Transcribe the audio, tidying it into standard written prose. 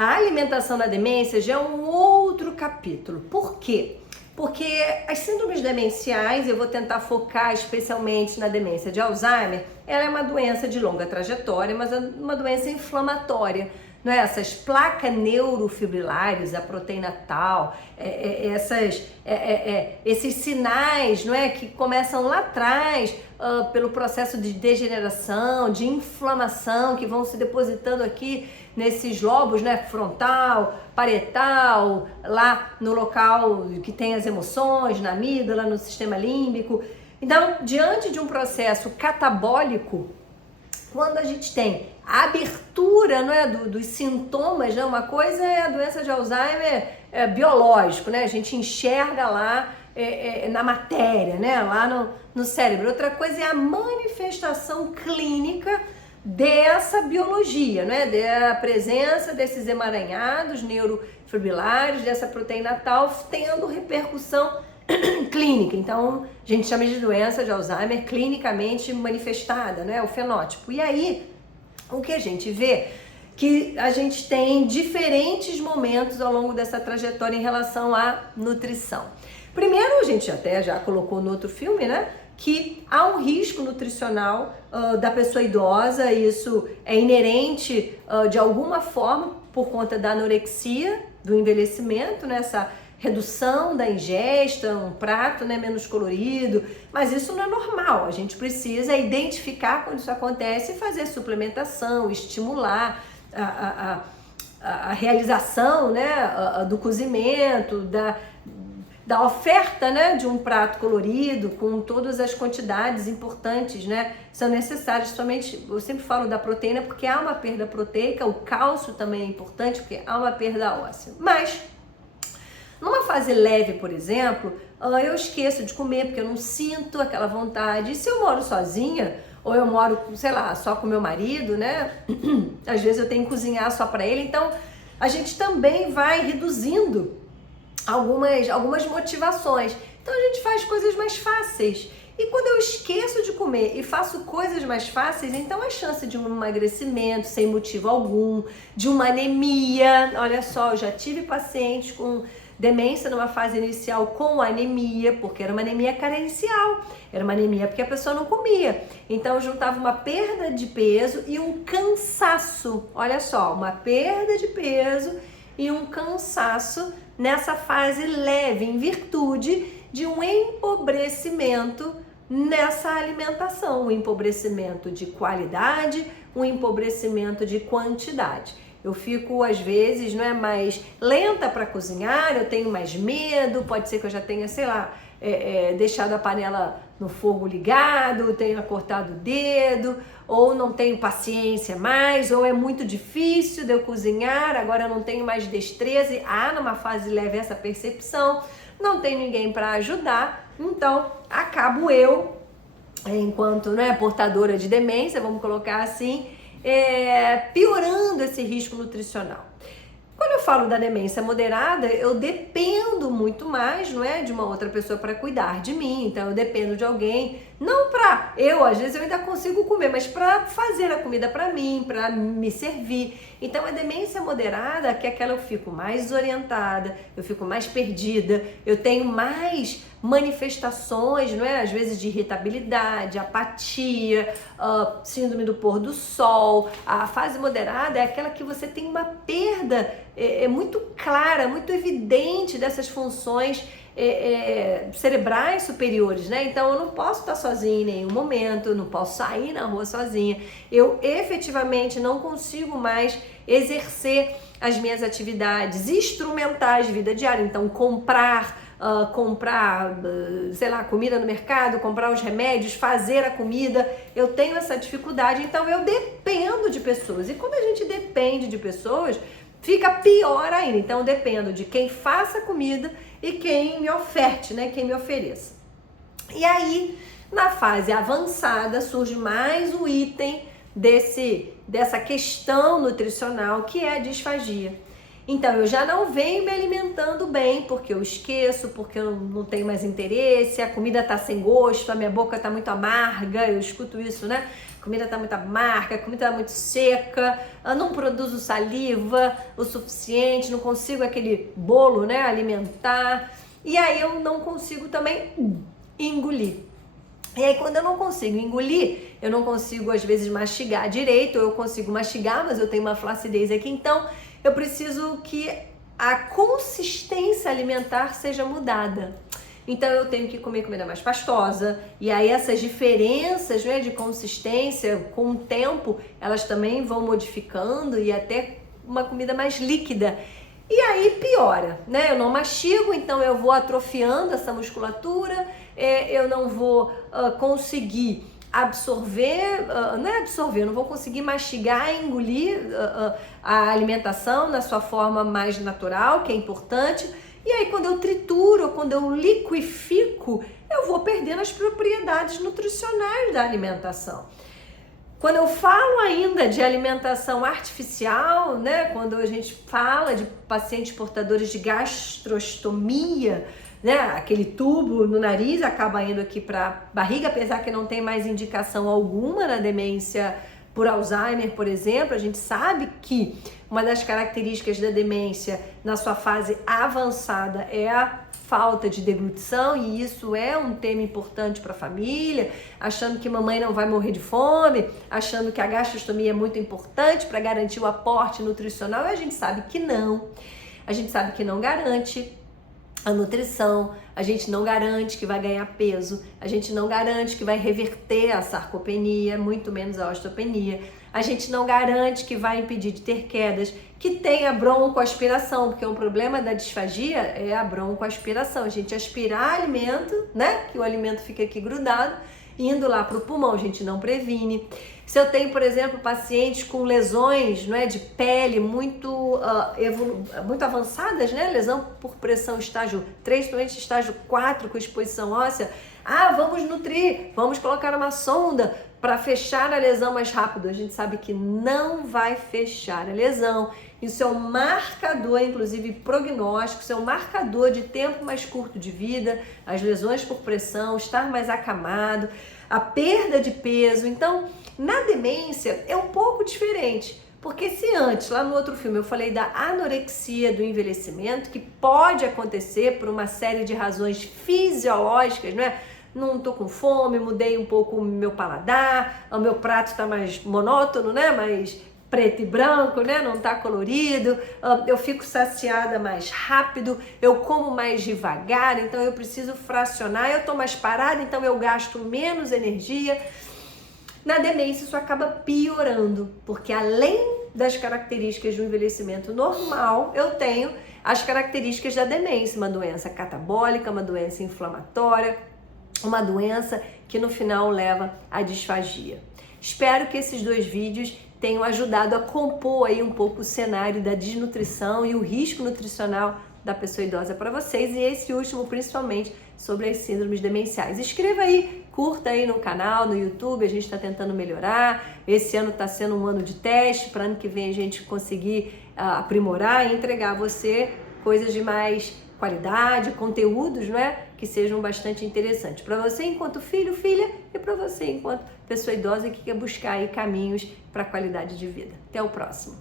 A alimentação na demência já é um outro capítulo. Por quê? Porque as síndromes demenciais, eu vou tentar focar especialmente na demência de Alzheimer, ela é uma doença de longa trajetória, mas é uma doença inflamatória. Não é? Essas placas neurofibrilares, a proteína tal, esses sinais, não é, que começam lá atrás pelo processo de degeneração, de inflamação, que vão se depositando aqui nesses lobos, né, frontal, parietal, lá no local que tem as emoções, na amígdala, no sistema límbico. Então, diante de um processo catabólico, quando a gente tem a abertura, não é, dos sintomas, né? Uma coisa é a doença de Alzheimer biológico, né? A gente enxerga lá na matéria, né? Lá no cérebro. Outra coisa é a manifestação clínica dessa biologia, né? Da presença desses emaranhados neurofibrilares, dessa proteína tal, tendo repercussão clínica. Então, a gente chama de doença de Alzheimer clinicamente manifestada, né? O fenótipo. E aí, o que a gente vê que a gente tem diferentes momentos ao longo dessa trajetória em relação à nutrição. Primeiro, a gente até já colocou no outro filme, né? Que há um risco nutricional da pessoa idosa, isso é inerente de alguma forma por conta da anorexia, do envelhecimento, né? Essa redução da ingesta, um prato, né, menos colorido, mas isso não é normal. A gente precisa identificar quando isso acontece e fazer suplementação, estimular a realização, né, do cozimento, da oferta, né, de um prato colorido com todas as quantidades importantes, né, são necessárias. Somente, eu sempre falo da proteína porque há uma perda proteica, o cálcio também é importante porque há uma perda óssea. Mas numa fase leve, por exemplo, eu esqueço de comer porque eu não sinto aquela vontade. E se eu moro sozinha, ou eu moro, sei lá, só com meu marido, né? Às vezes eu tenho que cozinhar só para ele. Então, a gente também vai reduzindo algumas motivações. Então, a gente faz coisas mais fáceis. E quando eu esqueço de comer e faço coisas mais fáceis, então a chance de um emagrecimento sem motivo algum, de uma anemia. Olha só, eu já tive pacientes com demência numa fase inicial com anemia, porque era uma anemia carencial, era uma anemia porque a pessoa não comia. Então eu juntava uma perda de peso e um cansaço, olha só, uma perda de peso e um cansaço nessa fase leve, em virtude de um empobrecimento nessa alimentação, um empobrecimento de qualidade, um empobrecimento de quantidade. Eu fico, às vezes, não é, mais lenta para cozinhar, eu tenho mais medo, pode ser que eu já tenha, sei lá, deixado a panela no fogo ligado, tenha cortado o dedo, ou não tenho paciência mais, ou é muito difícil de eu cozinhar, agora eu não tenho mais destreza, e numa fase leve essa percepção, não tenho ninguém para ajudar, então acabo eu, enquanto, né, portadora de demência, vamos colocar assim, piorando esse risco nutricional. Quando eu falo da demência moderada, eu dependo muito mais, não é, de uma outra pessoa para cuidar de mim. Então eu dependo de alguém, não para às vezes eu ainda consigo comer, mas para fazer a comida para mim, para me servir. Então a demência moderada, que é aquela eu fico mais desorientada, eu fico mais perdida, eu tenho mais manifestações, não é? Às vezes de irritabilidade, apatia, síndrome do pôr do sol. A fase moderada é aquela que você tem uma perda muito clara, muito evidente dessas funções cerebrais superiores, né? Então eu não posso estar sozinha em nenhum momento, eu não posso sair na rua sozinha, eu efetivamente não consigo mais exercer as minhas atividades instrumentais de vida diária. Então comprar, sei lá, comida no mercado, comprar os remédios, fazer a comida, eu tenho essa dificuldade, então eu dependo de pessoas. E quando a gente depende de pessoas, fica pior ainda. Então eu dependo de quem faça a comida e quem me oferte, né? Quem me ofereça. E aí, na fase avançada, surge mais um item dessa questão nutricional, que é a disfagia. Então eu já não venho me alimentando bem, porque eu esqueço, porque eu não tenho mais interesse, a comida tá sem gosto, a minha boca tá muito amarga, eu escuto isso, né? a comida está muito amarga, a comida está muito seca, eu não produzo saliva o suficiente, não consigo aquele bolo, né, alimentar, e aí eu não consigo também engolir. E aí quando eu não consigo engolir, eu não consigo às vezes mastigar direito, ou eu consigo mastigar, mas eu tenho uma flacidez aqui, então eu preciso que a consistência alimentar seja mudada. Então eu tenho que comer comida mais pastosa, e aí essas diferenças, né, de consistência, com o tempo, elas também vão modificando e até uma comida mais líquida. E aí piora, né? Eu não mastigo, então eu vou atrofiando essa musculatura, eu não vou conseguir absorver, não é absorver, eu não vou conseguir mastigar e engolir a alimentação na sua forma mais natural, que é importante. E aí quando eu trituro, quando eu liquifico, eu vou perdendo as propriedades nutricionais da alimentação. Quando eu falo ainda de alimentação artificial, né, quando a gente fala de pacientes portadores de gastrostomia, né, aquele tubo no nariz acaba indo aqui para barriga, apesar que não tem mais indicação alguma na demência por Alzheimer, por exemplo. A gente sabe que uma das características da demência na sua fase avançada é a falta de deglutição, e isso é um tema importante para a família, achando que mamãe não vai morrer de fome, achando que a gastrostomia é muito importante para garantir o aporte nutricional, e a gente sabe que não. A gente sabe que não garante a nutrição, a gente não garante que vai ganhar peso, a gente não garante que vai reverter a sarcopenia, muito menos a osteopenia, a gente não garante que vai impedir de ter quedas, que tenha broncoaspiração, porque um problema da disfagia é a broncoaspiração, a gente aspirar alimento, né, que o alimento fica aqui grudado, indo lá para o pulmão, a gente não previne. Se eu tenho, por exemplo, pacientes com lesões, não é, de pele muito avançadas, né, lesão por pressão estágio 3, principalmente estágio 4 com exposição óssea, vamos nutrir, vamos colocar uma sonda para fechar a lesão mais rápido. A gente sabe que não vai fechar a lesão. Isso é um marcador, inclusive prognóstico, isso é um marcador de tempo mais curto de vida, as lesões por pressão, estar mais acamado, a perda de peso. Então, na demência é um pouco diferente, porque se antes, lá no outro filme, eu falei da anorexia do envelhecimento, que pode acontecer por uma série de razões fisiológicas, não é? Não tô com fome, mudei um pouco o meu paladar, o meu prato tá mais monótono, né? Mais preto e branco, né? Não tá colorido, eu fico saciada mais rápido, eu como mais devagar, então eu preciso fracionar, eu tô mais parada, então eu gasto menos energia. Na demência isso acaba piorando, porque além das características do envelhecimento normal, eu tenho as características da demência, uma doença catabólica, uma doença inflamatória, uma doença que no final leva à disfagia. Espero que esses 2 vídeos tenham ajudado a compor aí um pouco o cenário da desnutrição e o risco nutricional da pessoa idosa para vocês, e esse último principalmente sobre as síndromes demenciais. Escreva aí, curta aí no canal, no YouTube, a gente está tentando melhorar. Esse ano está sendo um ano de teste, para ano que vem a gente conseguir aprimorar e entregar a você coisas de mais qualidade, conteúdos, não é? Que sejam bastante interessantes para você enquanto filho, filha, e para você enquanto pessoa idosa que quer buscar aí caminhos para a qualidade de vida. Até o próximo.